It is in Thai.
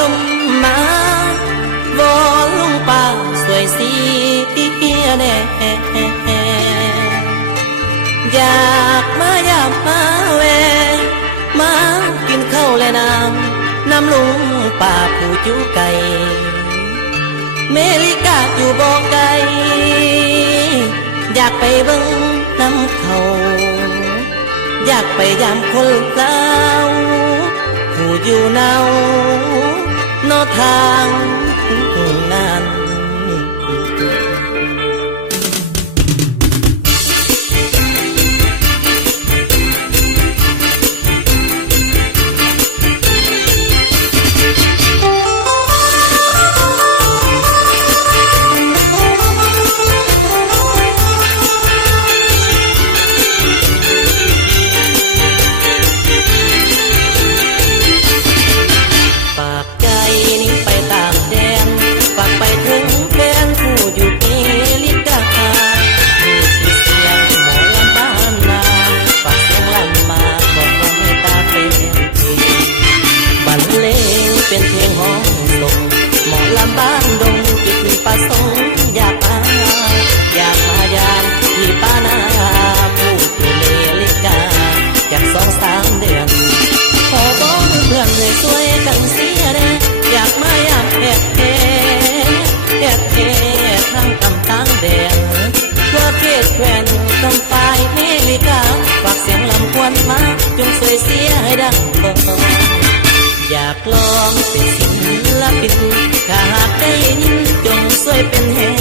ลมมาวอนลุงป่าสวยสีแน่อยากมายามมาแวมากินข้าวและน้ำลุงป่าผู้อยู่ไกลเมลิกาอยู่บ่ไกลอยากไปเบิ่งน้ำเขาอยากไปยามคนเล่าผู้อยู่เนาโนทางนั้นเป็นเพลงห้องส่งหมอลำบ้านดงจิตประสงค์อยากมายามที่ป้านาผู้ที่เมลิกาจาก2-3 เดือนขอบอกเพื่อนเลยช่วยกันเสียแน่อยากมายามแททั้งกำตั้งแดงเพื่อเกตแควนกำปลายเมลิกาฝากเสียงลำควนมาจงช่วยเสียให้ดังบ่อยากลองเป็นศิลปินถ้าหากได้ยินจงช่วยเป็นแห่